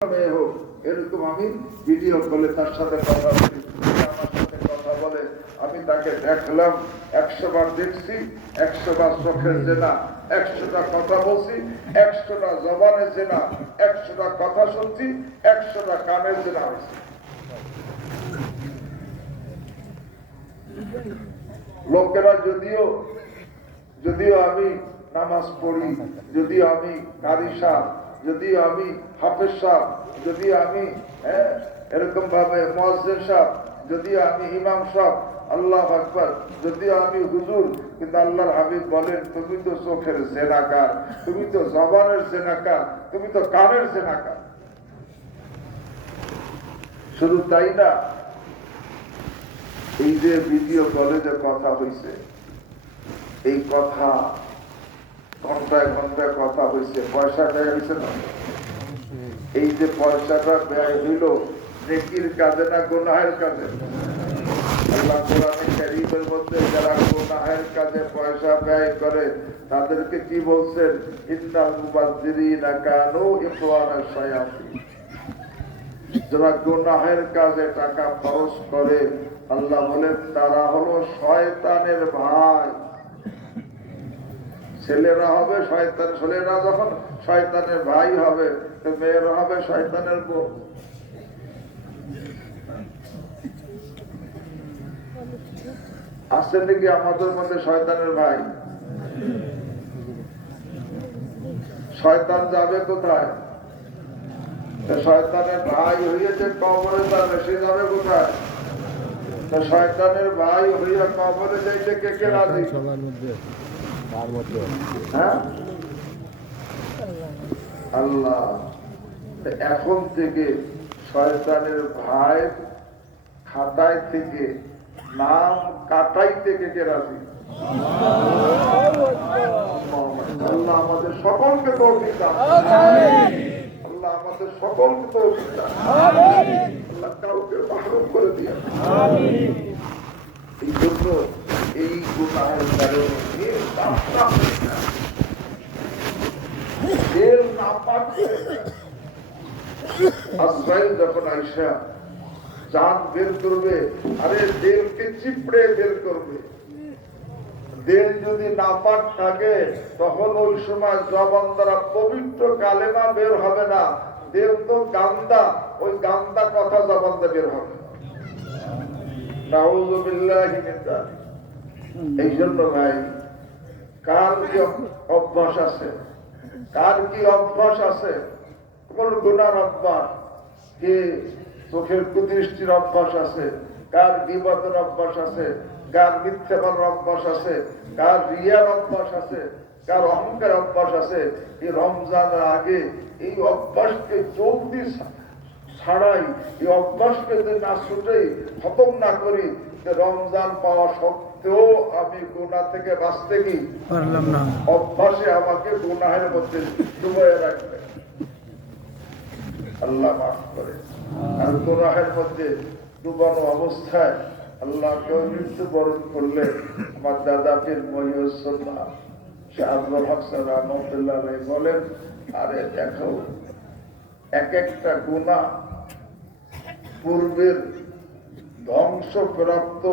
হোক এরকম আমি ভিডিও কলে তার সাথে কথা বলি, আমার সাথে কথা বলে, আমি তাকে দেখলাম, 100 বার দেখছি, 100 বার চোখের জেনা, 100টা কথা বলছি, 100টা জবানের জেনা, 100টা কথা শুনছি, 100টা কানের জেনা হয়েছে। লোকেরা যদিও আমি নামাজ পড়ি, যদিও আমি কারি সাহেব, যদিও আমি হাফেজ সাহেব, যদিও আমি এরকম ভাবে মুয়াজ্জিন সাহেব, যদিও আমি ইমাম সাহেব, আল্লাহু আকবার, যদিও আমি হুজুর, কিন্তু আল্লাহর হাবিব বলেন তুমি তো চোখের জেনাকার, তুমি তো জবানের জেনাকার, তুমি তো কানের জেনাকার। শুধু তাই না, এই যে ভিডিও কলে যে কথা হয়েছে, এই কথা ঘন্টায় ঘন্টায় কথা হয়েছে, পয়সা ব্যয় হয়েছে না? এই যে পয়সাটা ব্যয় হইল নেকির কাজে না গুনাহের কাজে? আল্লাহ কোরআনে কারীমের মধ্যে যারা গুনাহের কাজে পয়সা ব্যয় করে তাদেরকে কি বলছেন? ইন্নাল মুবাযযিরিনা কানু ইখওয়ানাশ শায়াতিন। যারা গুনাহের কাজে টাকা খরচ করে আল্লাহ বলেন তারা হলো শয়তানের ভাই। ছেলেরা হবে শয়তান, ছেলেরা যখন শয়তানের ভাই হবে তো মেয়েরা হবে শয়তানের বউ। আসছে নাকি আমাদের মধ্যে শয়তানের ভাই? শয়তান যাবে কোথায়? শয়তানের ভাই হইয়াছে কবরে যাবে, সে যাবে কোথায়? শয়তানের ভাই হইয়া কবরে যাইতে কে কে রাজি? হ্যাঁ, আল্লাহ। এখন থেকে শয়তানের ভাই খাতায় থেকে নাম কাটাইতে কে কে রাজি? আল্লাহ আমাদের সকলকে তৌফিক দান। আল্লাহ আমাদের সকলকে তৌফিক দান। আল্লাহ কাউকে মাহরুম করে দিয়ে। এই জন্য এই গুনাহের কারণে আজরাইল যখন আইসা জান বের করবে, আরে দেহকে চিপড়ে বের করবে। দেহ যদি নাপাক থাকে তখন ওই সময় জবান দ্বারা পবিত্র কালেমা বের হবে না। দেহ তো গান্দা, ওই গান্দা কথা জবান দিয়ে বের হবে। নাউযুবিল্লাহি মিন যালিক। এই জন্য ভাই, কার কি অভ্যাস আছে? কার কি অভ্যাস আছে? কোন গুনার অভ্যাস? কে চোখের কুদৃষ্টির অভ্যাস আছে? কার গীবতের অভ্যাস আছে? কার মিথ্যা বলার অভ্যাস আছে? কার রিয়ার অভ্যাস আছে? কার অহংকার অভ্যাস আছে? এই রমজানের আগে এই অভ্যাসকে জলদি ছাড়াই, এই অভ্যাসকে যদি না ছুটে খতম না করি, রমজান পাওয়া সত্ত্বেও আমি গুনাহ থেকে বাঁচতে কি পারলাম না। অভ্যাসে আমাকে গুনাহের মধ্যে ডুবাই রাখবে। আল্লাহ মাফ করে। আর গুনাহের মধ্যে ডুবানো অবস্থায় আল্লাহ কেউ মৃত্যুবরণ করলে আমার দাদা পীর মহিউসুল্লাহ শাহ আব্দুল হক সাহেব রাহমাতুল্লাহ আলাইহি বলেন, আরে দেখো, এক একটা গুনাহ পূর্বের ধ্বংসপ্রাপ্ত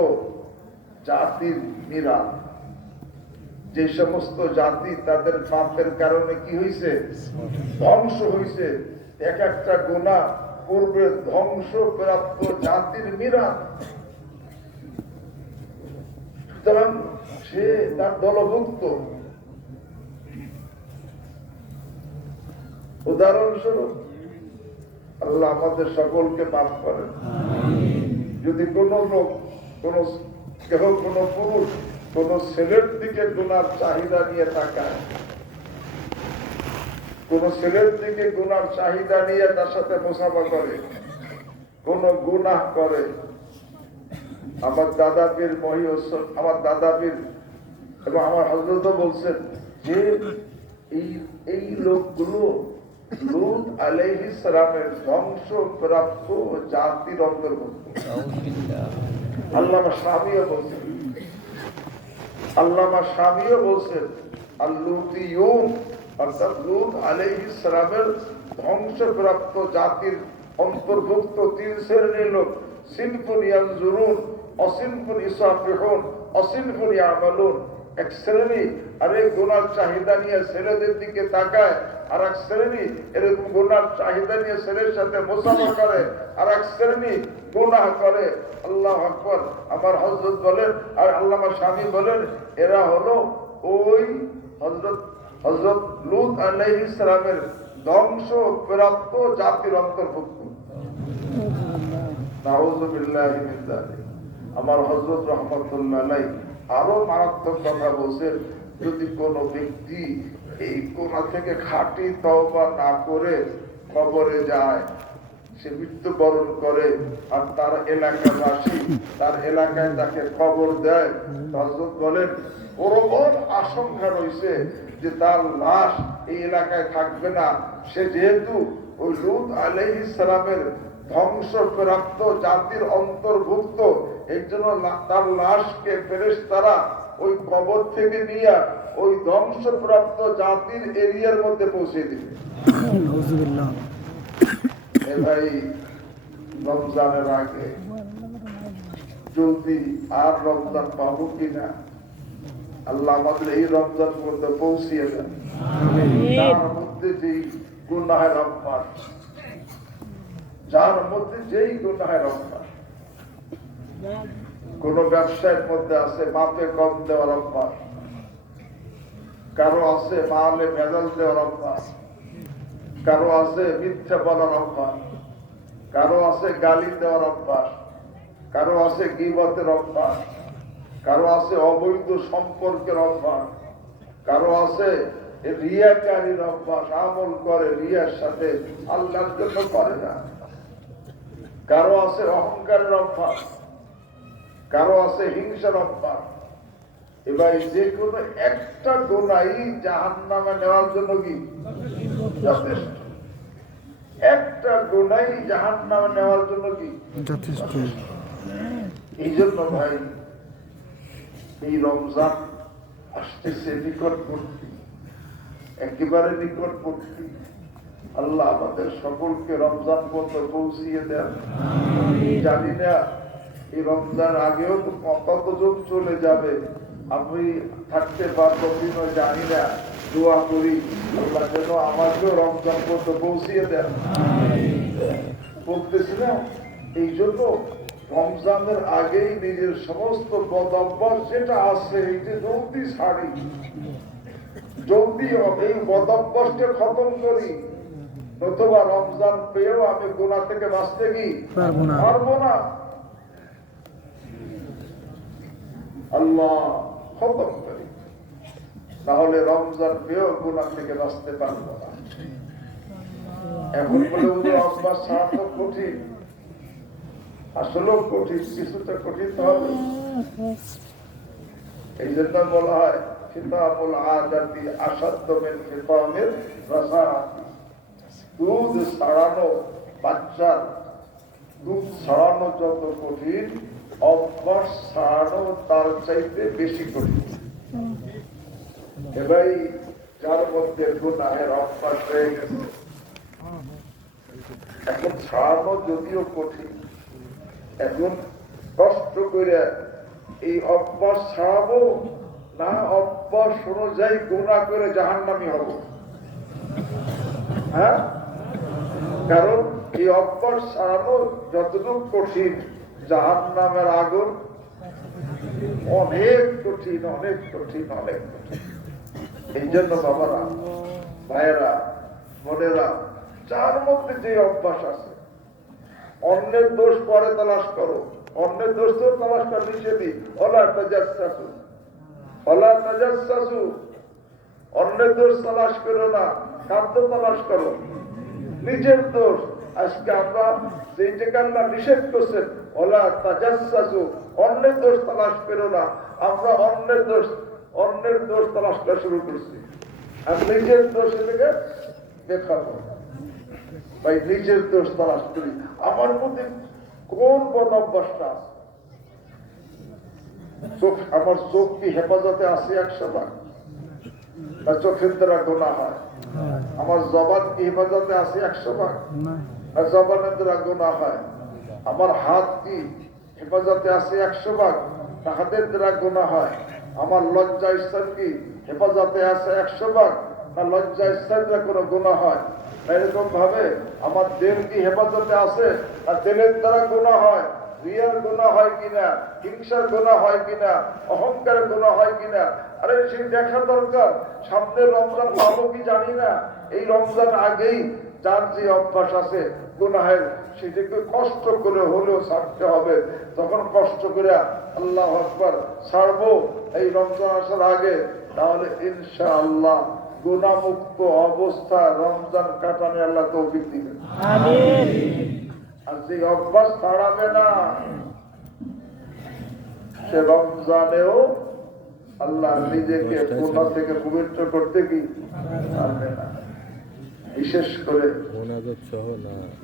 জাতির নিরাম। যে সমস্ত জাতি তাদের পাপের কারণে কি হয়েছে? ধ্বংস হয়েছে। এক একটা গুনাহ পূর্বের ধ্বংসপ্রাপ্ত জাতির মিরাম। সুতরাং সে তার দলভুক্ত। উদাহরণস্বরূপ আল্লাহ আমাদের সকলকে মাফ করেন। যদি কোন লোক, কোন কেহ, কোন পুরুষ কোন ছেলের দিকে গুনার চাহিদা নিয়ে তাকায়, কোন ছেলের দিকে গুনার চাহিদা নিয়ে তার সাথে মুসাফা করে, কোন গুনাহ করে, আমার দাদা পীর মহিউসুল, আমার দাদা পীর এবং আমার হযরত বলছেন যে এই লোকগুলো লূত আলাইহিস সালামের ধ্বংসপ্রাপ্ত জাতির অন্তর্ভুক্ত। আল্লামা শামিও বলছেন আল-লূতিয়ুন, অর্থাৎ লূত আলাইহিস সালামের ধ্বংসপ্রাপ্ত জাতির অন্তর্ভুক্ত 3 শ্রেণীর লোক, সিনফুন ইয়ানজুরুন, অসিনফুন ইসাফিহুন, অসিনফুন ইয়ামালুন। এক শ্রেণী আরে গুনার চাহিদা নিয়ে ছেলেদের দিকে তাকায়, আর এক শ্রেণী এরকম গুনার চাহিদা নিয়ে ছেলের সাথে মোসাফা করে, আর এক শ্রেণী গুনাহ করে। আল্লাহু আকবার। আমার হযরত বলেন আর আল্লামা শামী বলেন, এরা হলো ওই হযরত লূত আলাইহিস সালামের ধ্বংসপ্রাপ্ত জাতির অন্তর্ভুক্ত। নাউযুবিল্লাহি মিন যালিক। আমার হযরত রাহমাতুল্লাহ আলাইহি আরো মারাত্মক কথা বলছেন, যদি কোনো ব্যক্তি এই কোনা থেকে খাঁটি তওবা না করে কবরে যায়, সে মৃত্যুবরণ করে, আর তার এলাকাবাসী তার এলাকায় তাকে খবর দেয়, হযরত বলেন প্রবল আশঙ্কা রয়েছে যে তার লাশ এই এলাকায় থাকবে না। সে যেহেতু ওই লূত আলাইহিস সালামের ধ্বংসপ্রাপ্ত জাতির অন্তর্ভুক্ত, এই জন্য তার লাশকে ফেরেশতারা ওই কবর থেকে নিয়ে ওই ধ্বংসপ্রাপ্ত জাতির এরিয়ার মধ্যে পৌঁছে দিবে। ভাই, রমজানের আগে জলদি আর রমজান পাবো কিনা, আল্লাহ আমাদের এই রমজান মধ্যে পৌঁছিয়ে দেন। যার মধ্যে যেই গুনাহের অভ্যাস, যার মধ্যে যেই গুনাহের অভ্যাস, কোন ব্যবসায়ের মধ্যে আছে মাপে কম দেওয়ার অভ্যাস, কারো আছে মালে ভেজাল দেওয়ার অভ্যাস, কারো আছে মিথ্যা বলার অভ্যাস, কারো আছে গালি দেওয়ার অভ্যাস, কারো আছে গীবতের অভ্যাস, কারো আছে অবৈধ সম্পর্কের অভ্যাস, কারো আছে রিয়াকারীর অভ্যাস, আমল করে রিয়ার সাথে, আল্লাহর জন্য করে না, কারো আছে অহংকারের অভ্যাস, কারো আছে হিংসার অভ্যাস। এবার যে কোনো একটা গুনাহ জাহান্নামে নেওয়ার জন্য কি যথেষ্ট? একটা গুনাহ জাহান্নামে নেওয়ার জন্য কি যথেষ্ট? এই জন্য ভাই, এই রমজান আসতেছে নিকটবর্তী, একেবারে নিকটবর্তী। আল্লাহ আমাদের সকলকে রমজান পর্যন্ত পৌঁছিয়ে দেন। জানি না এই রমজান আগেও তো কতজন চলে যাবে, আমি থাকতে পারবো কিনা জানি না। দোয়া করি আল্লাহ যেন আমাকেও রমজান পর্যন্ত পৌঁছিয়ে দেন। বলতেছি না, এই জন্য রমজানের আগেই নিজের সমস্ত বদ অভ্যাস যেটা আছে এই যে জলদি ছাড়ি, জলদি এই বদ অভ্যাসকে খতম করি, নতুবা রমজান পেয়েও আমি গুনাহ থেকে বাঁচতে কি পারবো না। আল্লাহ খতম করি, তাহলে রমজান পেয়েও গুনাহ থেকে বাঁচতে পারবো না। এখন বলে ওদের অভ্যাস ছাড়া তো কঠিন, আসলেও কঠিন, কিছুটা কঠিন হবে। এই জন্য বলা হয় খিতাবুল আদাতি আসাদ্দ মিন খিতামির রাসাআতি। দুধ ছাড়ানো, বাচ্চার দুধ ছাড়ানো যত কঠিন, অভ্যাস ছাড়ানো তার চাইতে বেশি কঠিন। এবার যার মধ্যে গুনাহের অভ্যাস হয়ে গেছে, এখন ছাড়ানো যদিও কঠিন, এখন কষ্ট করে এই অভ্যাস ছাড়াবো না অভ্যাস অনুযায়ী গুনাহ করে জাহান্নামী হব? হ্যাঁ, কারণ এই অভ্যাস ছাড়ানো যতটুকু কঠিন, জাহান্নামের আগুন অনেক কঠিন, অনেক কঠিন, অনেক কঠিন। এই জন্য বাবারা, ভাইয়েরা, বোনেরা, যার মধ্যে যে অভ্যাস আছে, অন্যের দোষ পরে তালাশ করো, অন্যের দোষ তো তালাশ করা নিষেধই। ওলা তাজাসসু, ওলা তাজাসসু, অন্যের দোষ তালাশ করো না, খাদ্য তালাশ করো, নিজের দোষ। আজকে আমরা যেটাকে আল্লাহ নিষেধ করছেন, ওলা তাজাসসু, অন্যের দোষ তালাশ করো না, আমরা অন্যের দোষ তালাশ করা শুরু করছি। আর নিজের দোষ এটাকে দেখাবো ভাই, নিজের দোষ তালাশ করি। আমার মধ্যে কোন বদ অভ্যাসটা আছে? আমার চোখ কি হেফাজতে আছে 100 ভাগ? না চোখের দ্বারা গুনাহ হয়? আমার জবান কি হেফাজতে আছে 100 ভাগ? না জবানের দ্বারা গুনাহ হয়। আমার হাত কি হেফাজতে আছে 100 ভাগ? না হাতের দ্বারা গুনাহ হয়। আমার লজ্জা স্থান কি হেফাজতে আছে 100 ভাগ? না লজ্জা স্থানে কোনো গুনাহ হয়? এরকম ভাবে আমার দেহ কি হেফাজতে আছে? আর দেহের দ্বারা গুনাহ হয়? রিয়ার গুনাহ হয় কিনা, হিংসার গুনাহ হয় কিনা, অহংকারের গুনাহ হয় কিনা? আরে সেই দেখা দরকার। সামনে রমজান পাবো কি জানি না। এই রমজান আগেই যার যে অভ্যাস আছে গুনাহের, সেটাকে কষ্ট করে হলেও ছাড়তে হবে। তখন কষ্ট করে আল্লাহু আকবার ছাড়বো এই রমজান আসার আগে, তাহলে ইনশাআল্লাহ গুনাহমুক্ত অবস্থা রমজান কাটানো আল্লাহ তৌফিক দিবেন। আমিন। আর যে অভ্যাস ছাড়াবে না, সে রমজানেও আল্লাহ নিজেকে গুনাহ থেকে পবিত্র করতে কি পারবে না। বিশেষ করে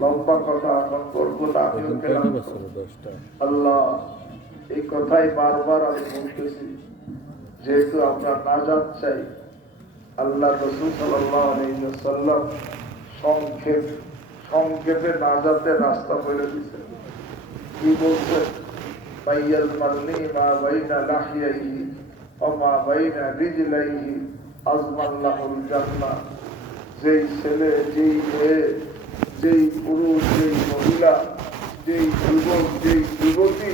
লম্বা কথা এখন করবো না, আল্লাহ এই কথাই বারবার আমি বলতেছি, যেহেতু আমরা নাজাত চাই। আল্লাহ রাসূল সাল্লাল্লাহু আলাইহি ওয়াসাল্লাম সংক্ষেপে নাজাতের রাস্তা বলে দিয়েছেন। কি বলছেন? বাইয়াল মারনি মা বাইনা লাহিয়াইহি ওয়া মা বাইনা রিজলাইহি আজমাল্লাহুল জান্নাহ। যেই ছেলে, যেই মেয়ে, যেই পুরুষ, যেই মহিলা, যেই যুবক, যেই যুবতী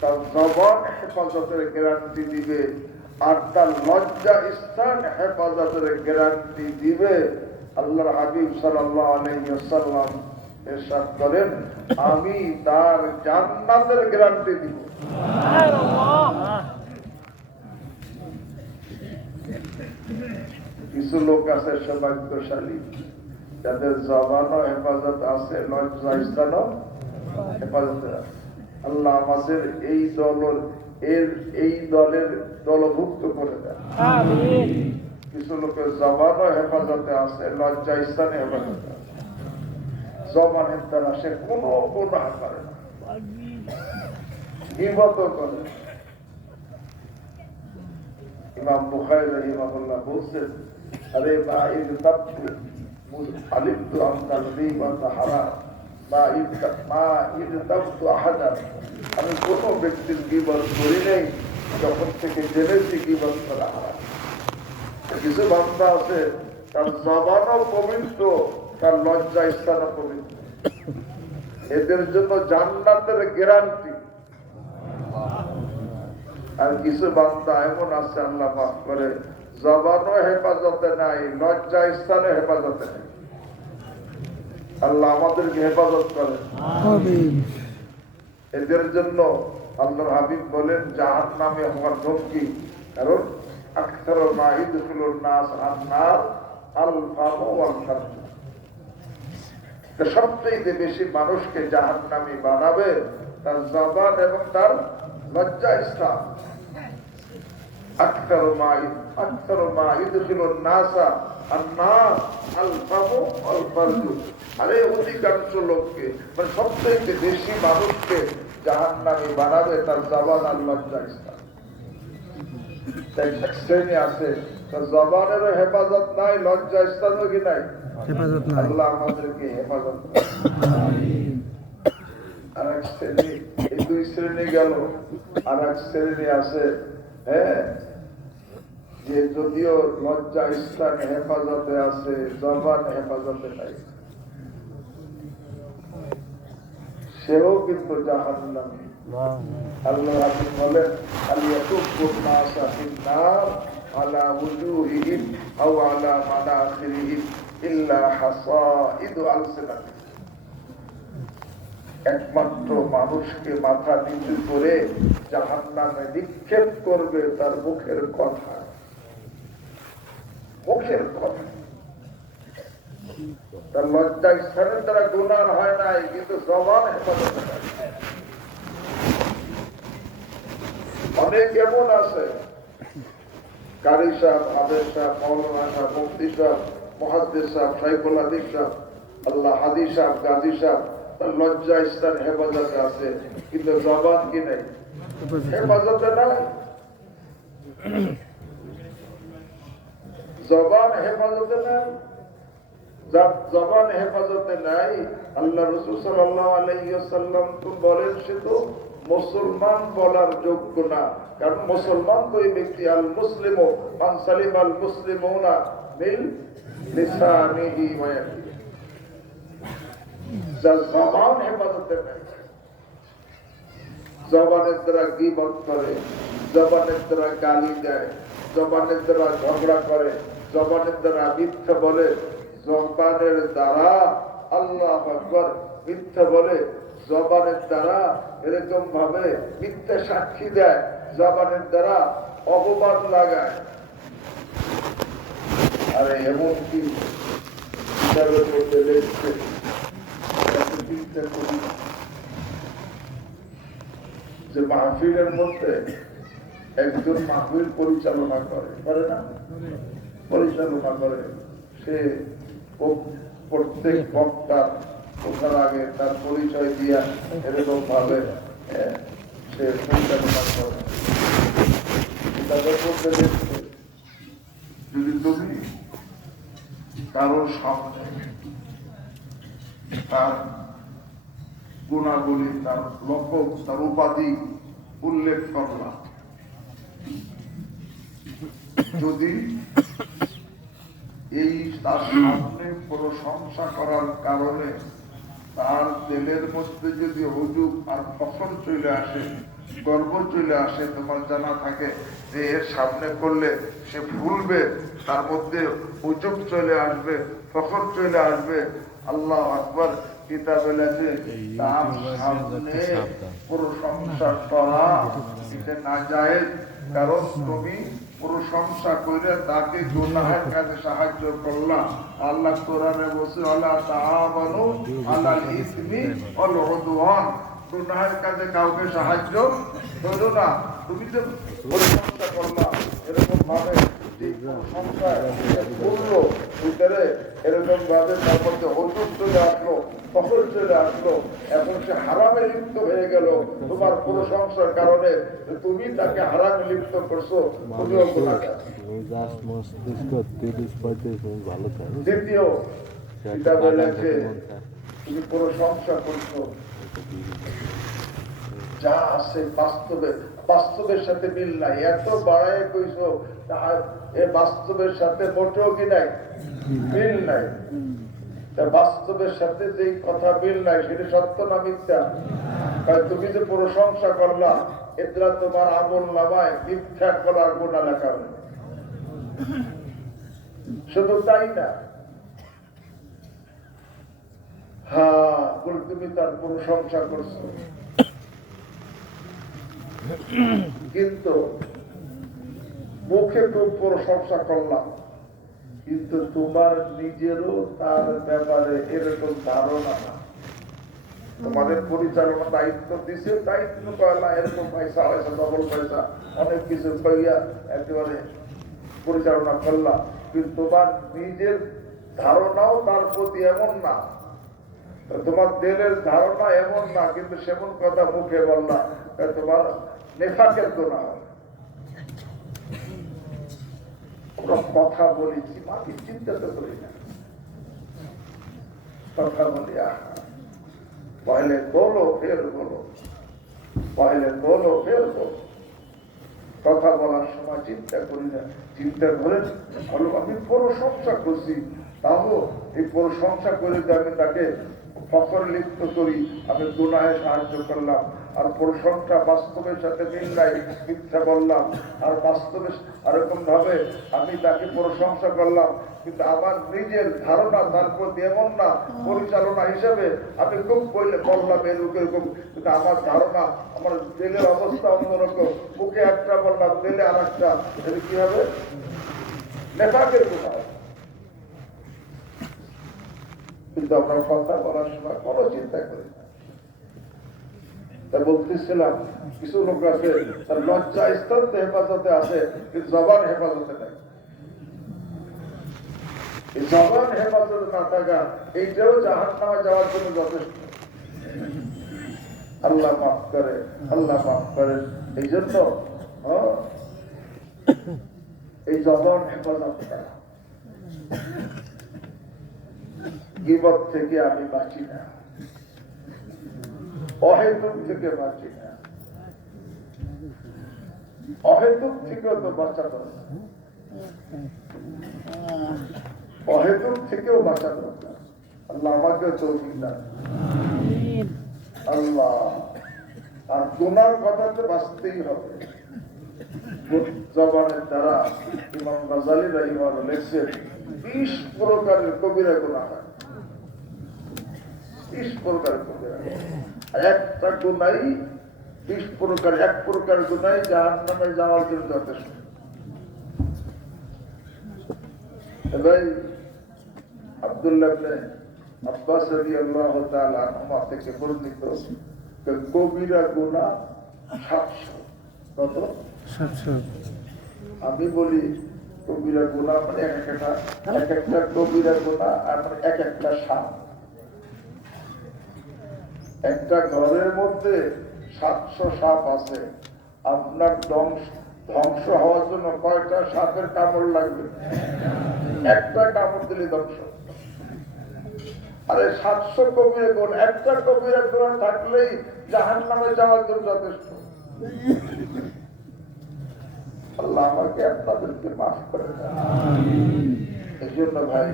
তার জবান হেফাজতের গ্যারান্টি দিবে আর তার লজ্জা স্থান হেফাজতের গ্যারান্টি দিবে, আল্লাহর হাবিব সাল্লাল্লাহু আলাইহি ওয়াসাল্লাম ইরশাদ করেন, আমি তার জান্নাতের গ্যারান্টি দিব। সুবহানাল্লাহ। কিছু লোক আছে সৌভাগ্যশালী, যাদের জবানও হেফাজত আছে, লজ্জা স্থানও হেফাজতে আছে। আল্লাহ আমাদের এই দলের দলভুক্ত করে দেন। আমিন। কিছু লোকের জবানও হেফাজতে আছে, লজ্জা স্থানে হেফাজতে আছে। জবানের দ্বারা সে কোনো গুনাহ করে না, গীবত করে। ইমাম বুখারী রাহিমাহুল্লাহ বলছেন, আরে মা ইদতাবতু আলিমতু আন্নাল গীবাতা হারাম, মা ইদতাবতু আহাদান, আমি কোনো ব্যক্তির গীবত করি নাই যখন থেকে জেনেছি গীবত করা হারাম। কিছু বান্দা আছে তার জবানও পবিত্র, তার লজ্জা স্থানও পবিত্র, এদের জন্য জান্নাতের গ্যারান্টি। আর কিছু বান্দা এমন আছে, আল্লাহ মাফ করে, জবানও হেফাজতে নাই, লজ্জা স্থানে হেফাজতে নাই। আল্লাহ আমাদেরকে হেফাজত করেন। এদের জন্য আল্লাহর হাবিব বলেন জাহান্নামে হওয়ার ধমকি। কারণ আকসারু মা ইদখিলুন নাস আন-নার আল-ফামু ওয়াল-ফারজ, সবচেয়ে বেশি মানুষকে জাহান্নামী বানাবে তার জবান এবং তার লজ্জা স্থান। আকসারু মা ইদখিলুন নাস আন-নার আল-ফামু ওয়াল-ফারজ, আরে অধিকাংশ লোককে, মানে সবচেয়ে বেশি মানুষকে জাহান্নামী বানাবে তার জবান আর লজ্জা স্থান। এক শ্রেণী আছে তার জবানেরও হেফাজত নাই, লজ্জা স্থানও কি নাই, আল্লাহ আমাদেরকে হেফাজত করেন। আর এক শ্রেণী, এই দুই শ্রেণী গেল। আর এক শ্রেণী আছে, হ্যাঁ, যে যদিও লজ্জা স্থান হেফাজতে আছে, জবান হেফাজতে নাই, সেও কিন্তু জাহান্নামী। আল্লাহ রাব্বুল বলেন, আলিয়াতুকুন নাসা ফিন-নার আলা ওয়ুজুহিহিম আও আলা মানাখিরিহিম ইল্লা হাসাইদু আলসিনাতিহিম। একমাত্র মানুষকে মাথা নিচু করে জাহান্নামে নিক্ষেপ করবে তার মুখের কথা। মুখের কথা, তার লজ্জা স্থানের দ্বারা গুনাহ হয় নাই, কিন্তু জবান হেফাজতে নাই। অনেক এমন আছে, কারি সাহেব, হাফেজ সাহেব, মাওলানা সাহেব, মুফতি সাহেব, মুহাদ্দিস সাহেব, শাইখুল হাদিস সাহেব, আল্লাহ হাদিস সাহেব, গাজী সাহেব, তার লজ্জা স্থান হেফাজতে আছে, কিন্তু জবান কি নাই, হেফাজতে নাই। জবান হেফাজতে নাই, যার জবান হেফাজতে নাই, আল্লাহ রাসূল সাল্লাল্লাহু আলাইহি ওয়াসাল্লাম তো বলেন সে তো মুসলমান বলার যোগ্য না। কারণ মুসলমান তো এই ব্যক্তি, আল মুসলিমু মান সালিমা আল মুসলিমুনা মিন লিসানিহি ওয়া ইয়াদিহি, যার জবান হেফাজতে নাই, জবানের দ্বারা গীবত করে, জবানের দ্বারা গালি দেয়, জবানের দ্বারা ঝগড়া করে, জবানের দ্বারা মিথ্যা বলে, জবানের দ্বারা আল্লাহু আকবার মিথ্যা বলে, জবানের দ্বারা এরকম ভাবে মিথ্যা সাক্ষী দেয়, জবানের দ্বারা অপবাদ লাগায়। আরে এমন কি কিতাবের মধ্যে লেখছে, চিন্তা করি যে মাহফিলের মধ্যে একজন মাহফিল পরিচালনা করে না, পরিচালনা করে, সে প্রত্যেক বক্তার ওঠার আগে তার পরিচয় দিয়া এরকম ভাবে সে পরিচালনা করে। তাদের মধ্যে দেখছে যদি তুমি কারো সামনে তার গুণাবলী, তার লক্ষণ, তার উপাধি উল্লেখ করলাম, যদি এই তার সামনে প্রশংসা করার কারণে তার দিলের মধ্যে যদি হুজুগ আর ফখর চলে আসে, গর্ব চলে আসে, তোমার জানা থাকে যে এর সামনে করলে সে ভুলবে, তার মধ্যে হুজুগ চলে আসবে, ফখর চলে আসবে, আল্লাহু আকবার, কিতাবে লেখে তার সামনে প্রশংসা করা এটা নাজায়েজ। কারণ তুমি প্রশংসা করে তাকে গুনাহের কাজে সাহায্য করলা। আল্লাহ কোরআনে বলছে ওয়ালা তাআওয়ানু আলাল ইসমি ওয়াল উদওয়ান, গুনাহের কাজে কাউকে সাহায্য করো না। তুমি যে প্রশংসা করলা এরকম ভাবে যে প্রশংসায় বললো ভিতরে এরকম ভাবে তার মধ্যে হুজুগ চলে আসলো, ফখর চলে আসলো, এখন সে হারামে লিপ্ত হয়ে গেল তোমার প্রশংসার কারণে। তুমি তাকে হারামে লিপ্ত করছো, তুমিও গুনাহগার। দ্বিতীয় কিতাবে লেখে তুমি প্রশংসা করছো যা আছে বাস্তবের সাথে মিল নাই, এত বাড়ায় কইছো বাস্তবের সাথে মোটেও কি নাই, মিল নাই। বাস্তবের সাথে যে কথা মিল নাই সেটা সত্য না মিথ্যা? তুমি যে প্রশংসা করলা এরা তোমার আমল নামায় মিথ্যা করার গুনাহ লেখা হবে। শুধু তাই না, হ্যাঁ তুমি তার প্রশংসা করছো, কিন্তু মুখে খুব প্রশংসা করলাম, কিন্তু তোমার নিজেরও তার ব্যাপারে এরকম ধারণা না। তোমাদের পরিচালনা দায়িত্ব দিছে, দায়িত্ব কয়লা এরকম পয়সা হয়েছে, ডবল পয়সা অনেক কিছু কইয়া একেবারে পরিচালনা করলাম, কিন্তু তোমার নিজের ধারণাও তার প্রতি এমন না, তোমার দিলের ধারণা এমন না, কিন্তু সেমন কথা মুখে বললা, তোমার নেফাকের গুনাহ। কথা বলেছি মাকে চিন্তা তো করি না, কথা বলি পহলে বলো ফের বলো, পহলে বলো ফের বলো, কথা বলার সময় চিন্তা করি না। চিন্তা করেন আমি প্রশংসা করছি, তাও এই প্রশংসা করে যে আমি তাকে ফখর লিপ্ত করি, আমি গুনাহে সাহায্য করলাম। আর প্রশংসা বাস্তবের সাথে মিল নাই, মিথ্যা বললাম। আর বাস্তবে এরকম ভাবে আমি তাকে প্রশংসা করলাম, কিন্তু আমার নিজের ধারণা তার প্রতি এমন না। পরিচালনা হিসেবে আমি খুব বললাম এরকম, কিন্তু আমার ধারণা, আমার দিলের অবস্থা অন্যরকম। মুখে একটা বললাম, দিলে আর একটা, এটা কি হবে? নেফাকের গুনাহ। কিন্তু আমরা কথা বলার সময় কোনো চিন্তা করি না। তা বলতেছিলাম কিছু লোক আছে তার লজ্জা স্থান তো হেফাজতে আছে, কিন্তু জবান হেফাজতে নাই। এই জবান হেফাজতে না থাকা এইটাও জাহান্নামে যাওয়ার জন্য যথেষ্ট। আল্লাহ মাফ করে, আল্লাহ মাফ করেন। এই জন্য এই জবান হেফাজত করা, গীবত থেকে আমি বাঁচি না, অহেতুক থেকে বাঁচি না, অহেতুক থেকেও তো বাঁচা দরকার, অহেতুক থেকেও বাঁচা দরকার। আল্লাহ আমাকে তৌফিক দান। আল্লাহ, আর গুনার কথাতে বাঁচতেই হবে। জবানের দ্বারা ইমাম গাজ্জালী রাহিমাহুল্লাহ লিখছেন 20 প্রকারের কবিরা গুনাহ হয়, 20 প্রকারের কবিরা। আর একটা গুনাহ 20 প্রকার, এক প্রকার গুনাহ জাহান্নামে যাওয়ার জন্য যথেষ্ট। ভাই আব্দুল্লাহ ইবনে আব্বাস রাদিয়াল্লাহু তাআলা আনহুমা থেকে বর্ণিত কবিরা গুনাহ 700। কত? 700। আমি বলি কবিরা গুনাহ মানে এক একটা কবিরা গুনাহ আর এক একটা সাপ। একটা ঘরের মধ্যে 700 সাপ আছে, আপনার ধ্বংস হওয়ার জন্য কয়টা সাপের কামড় লাগবে? একটা কামড় দিলে ধ্বংস। আরে 700 কবিরা গুনাহ, একটা কবিরা গুনাহ থাকলেই জাহান্নামে যাওয়ার জন্য যথেষ্ট। আল্লাহ আমাকে আপনাদেরকে মাফ করে দেন। এই জন্য ভাই,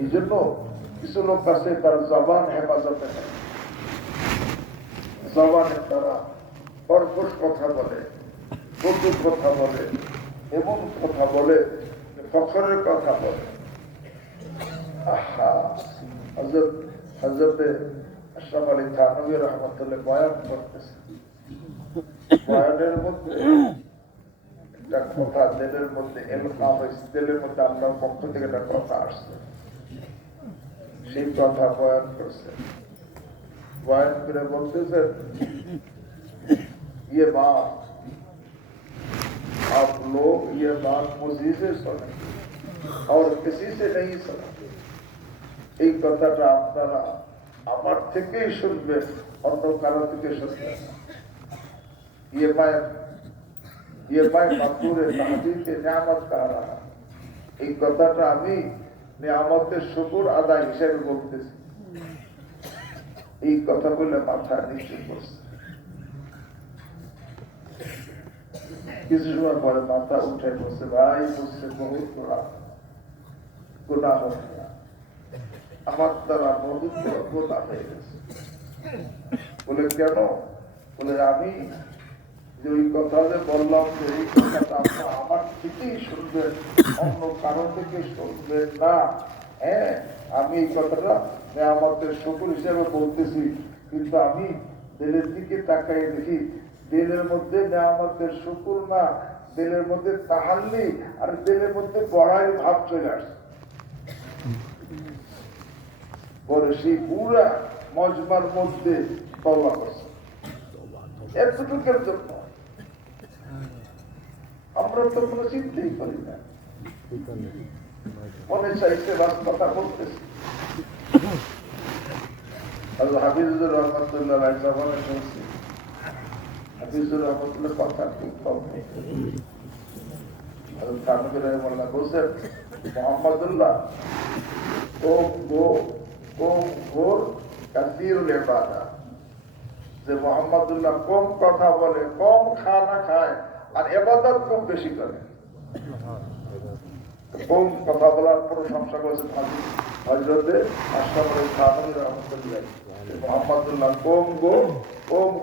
এই জন্য কিছু লোক আছে তার জবান হেফাজতে নেই, জবানের দ্বারা কর্কশ কথা বলে, কটু কথা বলে, এমন কথা বলে, ফখরের কথা বলে। হযরতে আশরাফ আলী থানভী রাহমাতুল্লাহ বয়ান করতেছে, বয়ানের মধ্যে একটা কথা দিলের মধ্যে দিলের মধ্যে আমরা পক্ষ থেকে একটা কথা আসছে, সেই কথা বয়ান করছে। বয়ান করে বলতেছেন, ये बात आप लोग ये बात मुझे से सुने और किसी से नहीं सुने। এই কথাটা আপনারা আমার থেকেই শুনবেন, অন্য কারো থেকে শুনবেন না। ये मैं मजदूर तहदीद के नियामत कह रहा। এই কথাটা আমি নিয়ামতের শুকর আদায় হিসেবে বলতেছি। এই কথা বলে মাথা নিচু করছে, কিছু সময় পরে মাথা উঠে বসে, ভাই মুঝसे बहुत बड़ा गुनाह हो गया, আমার দ্বারা বহুত বড় গুনাহ হয়ে গেছে। বলে কেন? বলে আমি যে ওই কথা যে বললাম যে এই কথাটা আপনার আমার থেকেই শুনবেন, অন্য কারো থেকে শুনবেন না। হ্যাঁ, আমি এই কথাটা আমাদের শুকর হিসেবে বলতেছি, কিন্তু আমি দিলের দিকে তাকাই দেখি দিলের মধ্যে আমাদের শুকর না, দিলের মধ্যে তাহাল্লি আর দিলের মধ্যে বড়াই ভাব চলে আসছে। পরে সেই পুরা মজমার মধ্যে তওবা করছে। এতটুকুর জন্য আমরা তো কোনো চিন্তাই করি না, মনে চাইছে বাস কথা বলতেছি। হাফিজুর রহমতুল্লাহ জামানে শুনছি, হাফিজুর রহমতুল্লাহ কথা খুব কম বলছেন, মোহাম্মদুল্লাহ যে মোহাম্মদুল্লাহ কম কথা বলে, কম খানা খায়, আর ইবাদত খুব বেশি করে। কম কথা বলার প্রশংসা করেছেন হযরতে আশরাফ আলী থানভী রাহমাতুল্লাহ। মোহাম্মদুল্লাহ কম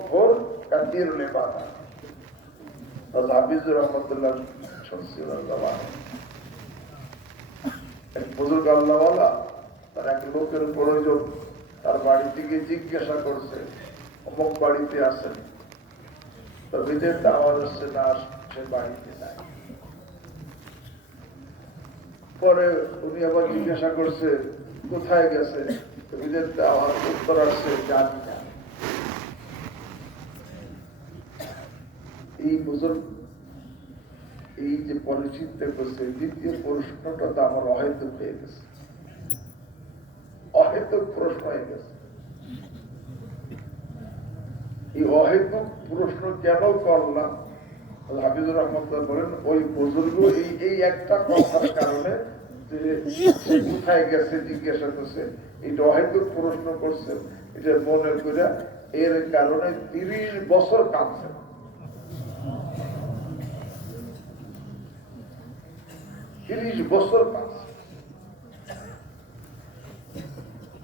ঘোর কাসীরুল ইবাদত। হাফিজুর রহমতুল্লাহ এক বুজুর্গ আল্লাহওয়ালা, তার এক লোকের প্রয়োজন, তার বাড়ি থেকে জিজ্ঞাসা করছে অমুক বাড়িতে আছেন, তো বিদের দাওয়াত আসছে না, সে বাড়িতে নাই। পরে উনি আবার জিজ্ঞাসা করছে কোথায় গেছে, বিদের দাওয়াত, উত্তর আসছে জানি না। এই বুজুর্গ এই যে পরে চিন্তা করছে, দ্বিতীয় প্রশ্নটা তো আমার অহেতুক হয়ে গেছে, অহেতুক প্রশ্ন হয়ে গেছে। এই অহেতুক প্রশ্ন কেন করলাম? হাফিজুর রহমতুল্লাহ বলেন, ওই বুজুর্গ এই একটা কথার কারণে সে কোথায় গেছে জিজ্ঞাসা করছে, এটা হয়তো প্রশ্ন করছে, এটা মনে করে এর কারণে 30 বছর কাঁদছে। 30 বছর কাঁদছে।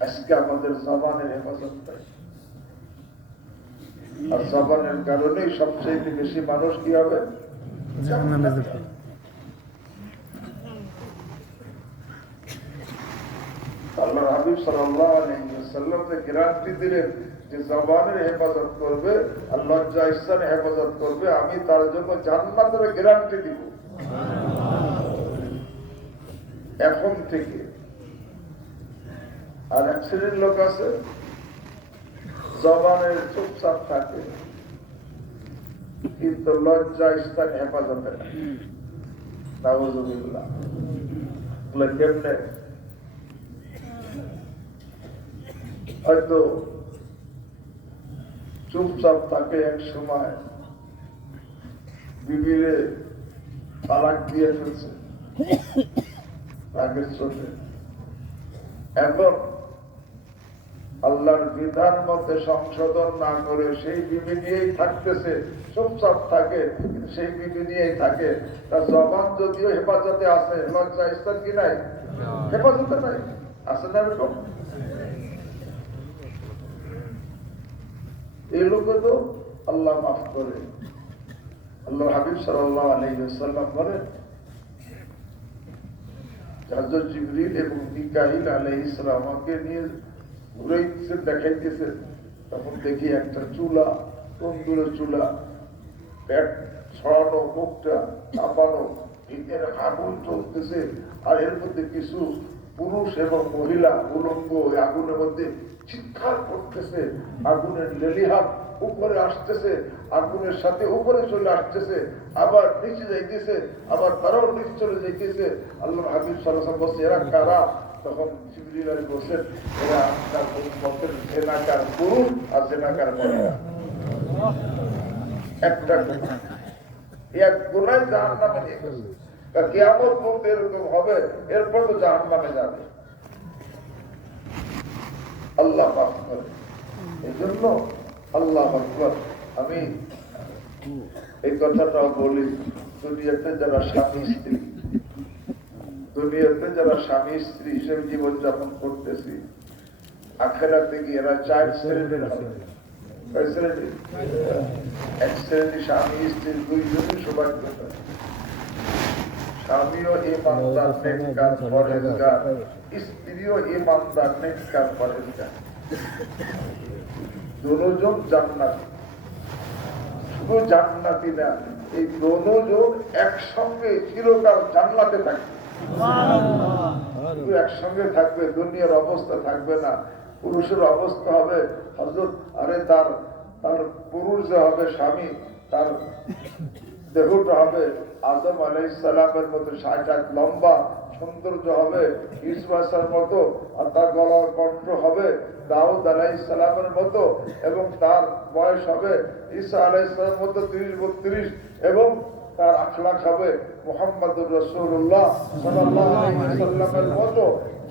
আজকে আমাদের জবানের হেফাজত পাই, আর জবানের কারণেই সবচেয়ে বেশি মানুষ কি হবে, জাহান্নামে যাবে। আল্লাহ হাবিব সাল্লাল্লাহু আলাইহি ওয়াসাল্লাম গ্যারান্টি দিলেন যে জবানের হেফাজত করবে, আল্লাহর জায়সানের হেফাজত করবে, আমি তার জন্য জান্নাতের গ্যারান্টি দিব এখন থেকে। আর এক শ্রেণীর লোক আছে জবানের চুপচাপ থাকে কিন্তু লজ্জা স্থান হেফাজতে না। নাউযুবিল্লাহ। কেমনে? হয়তো চুপচাপ থাকে, এক সময় বিবিরে তালাক দিয়ে ফেলছে রাগের চোখে, এখন আল্লাহর বিধান মতে সংশোধন না করে সেই বিবি নিয়েই থাকতেছে, চুপচাপ থাকে কিন্তু সেই বিবি নিয়েই থাকে। তার জবান যদিও হেফাজতে আছে, লজ্জা স্থান কি নাই, হেফাজতে নাই, আছে না এরকম? এই লোকে তো আল্লাহ মাফ করে। আল্লাহ হাবিব সাল্লাল্লাহু আলাইহি ওয়াসাল্লাম বলেন, হযরত জিবরিল এবং মিকাইল আলাইহিস সালাম আমাকে নিয়ে ঘুরাইতেছে, দেখাইতেছে, তখন দেখি একটা চুলা, তন্দুরে চুলা, পেট ছড়ানো, মুখটা চাপানো, ভিতরে আগুন চলতেছে, আর এর মধ্যে কিছু পুরুষ এবং মহিলা উলঙ্গ আগুনের মধ্যে চিৎকার করতেছে, আগুনের লেলিহান উপরে আসতেছে, আগুনের সাথে উপরে চলে আসতেছে, আবার নিচে যাইতেছে, আবার তারাও নিচে চলে যাইতেছে। আল্লাহ হাবিব সাল্লাল্লাহু আলাইহি ওয়াসাল্লাম বলছে, এরা কারা? তখন জিবরিল আলাইহিস বলেন, এরা আপনার উম্মতের জেনাকার পুরুষ আর জেনাকার মহিলা। একটা এক গুনাহ জাহান্নামে নিয়ে গেছে। কিয়ামত পর্যন্ত এরকম হবে, এরপর তো জাহান্নামে যাবে। আল্লাহ মাফ করে। এই জন্য আল্লাহ আকবার। আমি এই কথাটাও বলি, দুনিয়াতে যারা স্বামী স্ত্রী হিসেবে জীবন যাপন করতেছি, আখিরাতে গিয়ে এরা 4 শ্রেণীর হবে। কয় শ্রেণী? এক শ্রেণী স্বামী স্ত্রী দুইজনই সৌভাগ্য। স্বামীও ইমানদার নেককার পরহেজগার, স্ত্রীও ইমানদার নেককার পরহেজগার, দুজন জান্নাতি। শুধু জান্নাতি না, এই দুজন একসঙ্গে চিরকাল জান্নাতে থাকবে, শুধু একসঙ্গে থাকবে, দুনিয়ার অবস্থা থাকবে না। পুরুষের অবস্থা হবে হযরত, আরে তার পুরুষ যে হবে স্বামী, তার দেহটা হবে আদম আলাইহিস সালামের মতো 60 হাত লম্বা, সৌন্দর্য হবে ইসমাইলের মতো, আর তার গলার কণ্ঠ হবে দাউদ আলাইহিস সালামের মতো, এবং তার বয়স হবে ঈসা আলাইহিস সালামের মতো 30-32, এবং তার আখলাক হবে মুহাম্মদুর রাসূলুল্লাহ সাল্লাল্লাহু আলাইহি ওয়াসাল্লামের মতো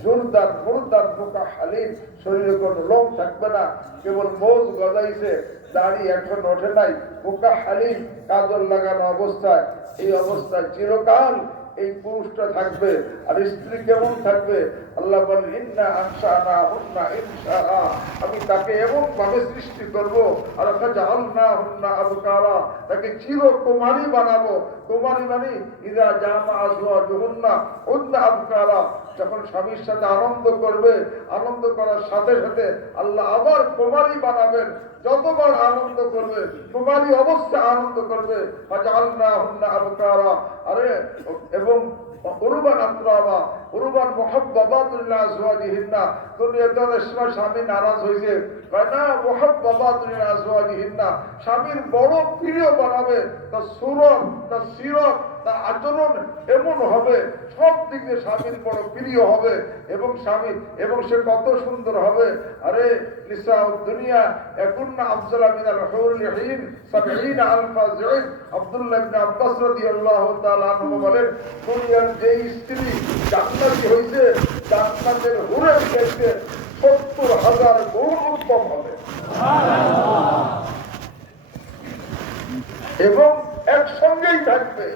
জোরদার মুরদার বোকা হালিম, শরীরে কোনো লোম থাকবে না, কেবল মোজ গজাইছে, দাড়ি এখন ওঠে নাই, বোকা হালিম, কাজল লাগানো অবস্থায়। এই অবস্থায় চিরকাল এই পুরুষটা থাকবে। আর স্ত্রী কেমন থাকবে? আল্লাহ বলেন, ইন্না আনশানাহুন্না ইনশাআ, আমি তাকে এমন ভাবে সৃষ্টি করব, আর ফাজআলনাহুন্না আবকারা, তাকে চিরকুমারী বানাবো। কুমারী মানে ইযা জামা আজওয়াজুহুন্না উন্না আবকারা, যখন স্বামীর সাথে আনন্দ করবে, আনন্দ করার সাথে সাথে আল্লাহ আবার কুমারী বানাবেন। যতবার আনন্দ করবে, কুমারী অবস্থা আনন্দ করবে। ফাজআলনাহুন্না আবকারা, আরে এবং উরবান আতরাবা, উরবান মুহাব্বাবাতুন লিল আজওয়াজিহিন্না। দুনিয়াতে অনেক সময় স্বামী নারাজ হয়েছে, কয় না মুহাব্বাবাতুন লিল আজওয়াজিহিন্না, স্বামীর বড় প্রিয় বানাবে, তার সুরত, তার সিরত, তার আচরণ এমন হবে, সব দিকে স্বামীর বড় প্রিয় হবে, এবং স্বামী এবং সে কত সুন্দর হবে। আরে নিসাউদ দুনিয়া একুন্না আফজালা মিনাল হুরুল ঈন ৭০ আলফা যায়দ। আব্দুল্লাহ ইবনে আব্বাস রাদিয়াল্লাহু তাআলা আনহু বলেন, দুনিয়ার যে স্ত্রী জান্নাতি হইছে, জান্নাতের হুরের চাইতে ৭০,০০০ গুণ উত্তম হবে। এবং একসঙ্গেই থাকবে।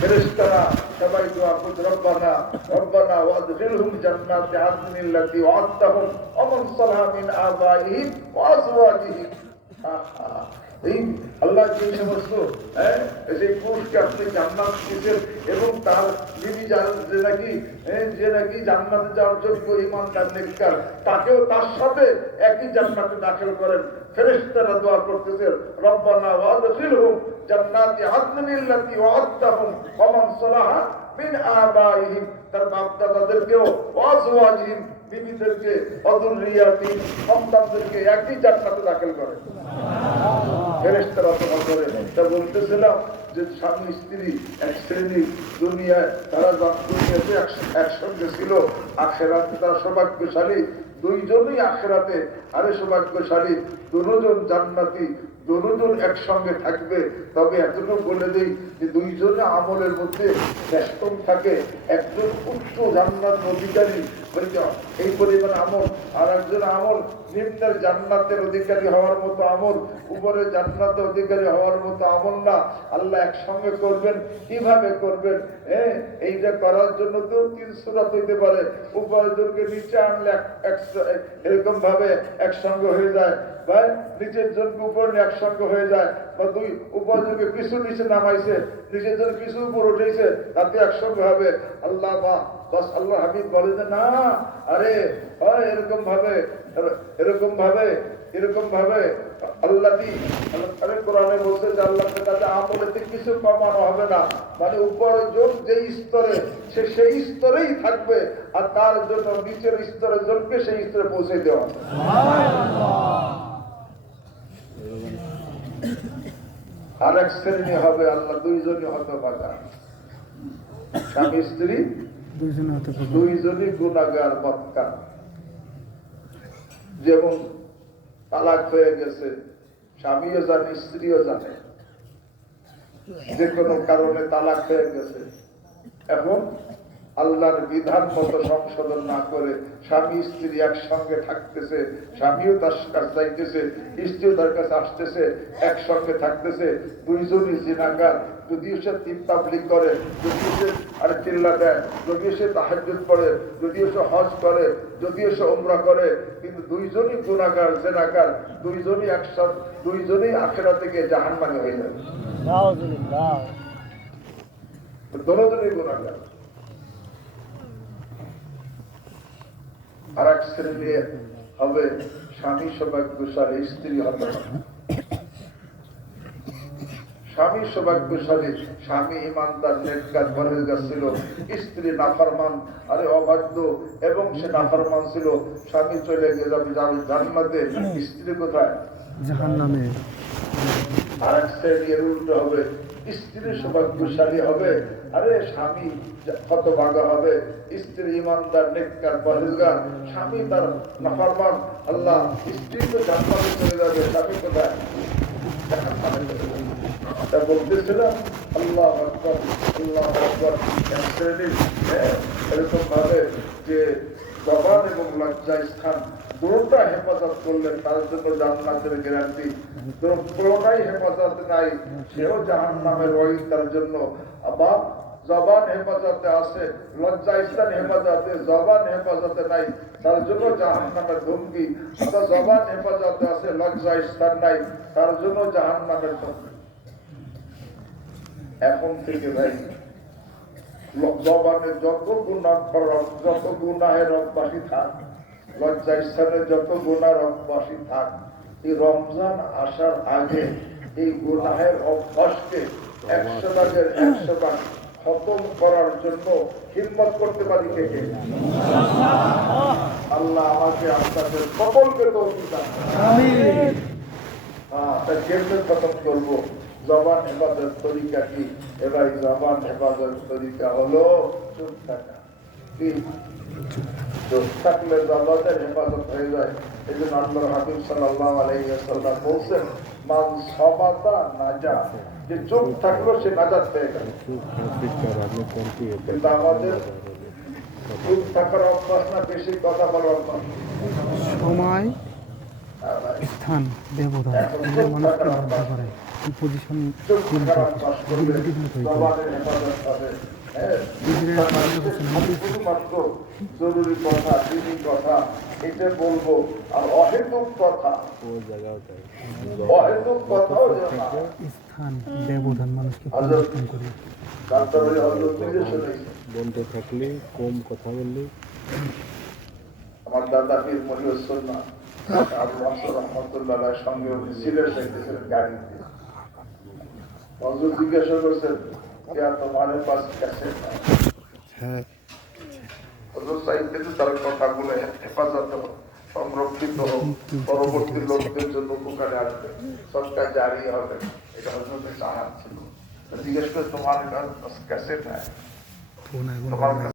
ফেরেশতারা সবাই দোয়া করতে, রব্বানা রব্বানা ওয়াদখিলহুম জান্নাতি আদনিল লাতী ওয়া'আদতাহুম ওয়া মান সালাহা মিন আবাইহিম ওয়া আজওয়াজিহিম। এই আল্লাহ যে সমস্ত যে পুরুষকে আপনি জান্নাত দিয়েছেন এবং তার বিবি যে নাকি জান্নাতে যাওয়ার যোগ্য ঈমানদার নেককার, তাকেও তার সাথে একই জান্নাতে দাখিল করেন। ফেরেশতারা দোয়া করতেছে, রব্বানা ওয়াদখিলহুম জান্নাতি আদনিল লাতী ওয়া'আদতাহুম ওয়া মান সালাহা মিন আবাইহিম, তার বাপ দাদাদেরকেও ওয়া আজওয়াজিহিম, বিবিদেরকে, অযুররিয়াতি, সন্তানদেরকে একই জান্নাতে দাখিল করেন। ফেরেশতারা দোয়া করে। তা বলতেছিলাম যে স্বামী স্ত্রী এক শ্রেণী দুনিয়ায়, তারা দুনিয়াতে একসঙ্গে ছিল, আখিরাতে তারা সৌভাগ্যশালী, দুইজনই আখিরাতে আরে সৌভাগ্যশালী, দুজন জান্নাতি, দুজন একসঙ্গে থাকবে। তবে এতটুকু বলে দেই যে দুইজনে আমলের মধ্যে ব্যস্তম থাকে। একজন উচ্চ জান্নাত অধিকারী এই পরিমাণ আমল, আর একজন আমল নিম্নের জান্নাতের অধিকারী হওয়ার মতো আমল, উপরে জান্নাতের অধিকারী হওয়ার মতো আমল না। আল্লাহ একসঙ্গে করবেন, কিভাবে করবেন? এইটা করার জন্য তো ৩ সূরা হইতে পারে। উপার্জনকে নিচে আনলে এরকম ভাবে একসঙ্গে হয়ে যায়, বা নিচের জনকে উপর একসঙ্গে হয়ে যায়, বা দুই উপার্জনকে কিছু নিচে নামাইছে, নিচের জন্য কিছু উপর উঠেছে, তাতে একসঙ্গে হবে। আল্লাহ বাস আল্লাহ হাবিব বলে যে না, আরে এরকম ভাবে আল্লাহ কোরআনে বলছে যে আল্লাহ কাছে আমলেতে কিছু কমানো হবে না, মানে উপরের জন যে স্তরে সে সেই স্তরেই থাকবে, আর তার জন্য নিচের স্তরের জনকে সেই স্তরে পৌঁছে দেওয়া। আর এক শ্রেণী হবে, আল্লাহ দুইজনই হতভাগা, স্বামী স্ত্রী দুইজনই গুনাহগার বদকার। যেমন তালাক হয়ে গেছে, স্বামীও জানে স্ত্রীও জানে, যে কোনো কারণে তালাক হয়ে গেছে। এখন আল্লাহর বিধান মতো সংশোধন না করে স্বামী স্ত্রী একসঙ্গে থাকতেছে, স্বামীও তার কাছে যাইতেছে, স্ত্রীও তার কাছে আসতেছে, একসঙ্গে থাকতেছে, দুইজনই জিনাগার। যদিও সে তিনতাবলিগ করে, যদিও সে আর চিল্লা দেয়, যদিও সে তাহাজ্জুদ পড়ে, যদিও সে হজ করে, যদিও সে উমরা করে, কিন্তু দুইজনই গুনাহগার, জিনাগার, দুইজনই একসাথে, দুইজনই আখিরাতে গিয়ে জাহান্নামে হয়ে যাবে। দুজনই গুনাহগার। আর এক শ্রেণী হবে স্বামী সৌভাগ্যশালী, স্ত্রী হতভাগা। স্বামী সৌভাগ্যশালী, স্বামী ইমানদার, নেককার, পরহেজগার ছিল, স্ত্রী নাফরমান, আরে অবাধ্য, এবং সে নাফরমান ছিল। স্বামী চলে যাবে জান্নাতে, স্ত্রী কোথায়? জাহান্নামে। আর এক শ্রেণী এর উল্টো হবে, স্ত্রী সৌভাগ্যশালী হবে, আরে স্বামী হতভাগা হবে, স্ত্রী ইমানদার, নেককার, পরহেজগার, স্বামী তার নাফরমান। আল্লাহ, স্ত্রী তো জান্নাতে চলে যাবে, স্বামী কোথায়? বলতেছিলাম আল্লাহ আকবার, আল্লাহ আকবার। এরকম ভাবে যে জবান এবং লজ্জা স্থান দুটোটা হেফাজত করলে তার জন্য জান্নাতের গ্যারান্টি। পুরোটাই হেফাজত নাই, সেও জাহান্নামের ওয়াইদ তার জন্য। আবার জবান হেফাজতে আছে, লজ্জা স্থান হেফাজতে, জবান হেফাজতে নাই, তার জন্য জাহান্নামের ধমকি। অর্থাৎ জবান হেফাজতে আছে, লজ্জা স্থান নাই, তার জন্য জাহান্নামের ধমকি। এখন থেকে ভাই জবানে যত গুনাহের অভ্যাসী থাক, লজ্জা স্থানে যত গুনার অভ্যাসী থাক, এই রমজান আসার আগে এই গুনাহের অভ্যাসকে 100 ভাগের 100 ভাগ খতম করার জন্য হিম্মত করতে পারি কে? আল্লাহ আমাকে আপনাদের সকলকে তৌফিক দান করুন। কেমনে খতম করবো? জবান হেফাজত তরিকা কি? এবার জবান হেফাজত তরিকা হলো চুপ থাকা। কি চুপ থাকলে জবানের হেফাজত হয়ে যায়। এই জন্য আল্লাহর হাবিব সাল্লাল্লাহু আলাইহি ওয়াসাল্লাম বলছেন, মান সামাতা নাজা, যে চুপ থাকলো সে নাজাত পেয়ে গেল। কিন্তু আমাদের চুপ থাকার অভ্যাস না, বেশি কথা বলার অভ্যাস। সময়, স্থান, ব্যবধান এগুলো মানুষকে বাধ্য করে এই পজিশন তৈরি করতে, এক্সিকিউটিভ মতো হইতে হবে। শুধুমাত্র জরুরি কথা, দিনী কথা এটা বলবো, আর অহেতুক কথা, অহেতুক কথাও না। স্থান, ব্যবধান মানুষকে পরিবর্তন করে। বন্ধ থাকলে কম কথা বললে। আমার দাদা পীর মহিউর সুন্নাহ আবু মানসুর রহমাতুল্লাহ সঙ্গে সিলেট যাইতেছিলেন গাড়িতে। হুজুর জিজ্ঞাসা করছেন, क्या तुम्हारे पास कैसे है? হুজুর চাইতেন তার কথাগুলো হেফাজত হোক, সংরক্ষিত হোক, পরবর্তী লোকদের জন্য উপকারে আসবে, সরকার জারি হবে, এটা হুজুরের চাহাত ছিল। জিজ্ঞেস করে তোমার কাছে ক্যাসেট है, তোমার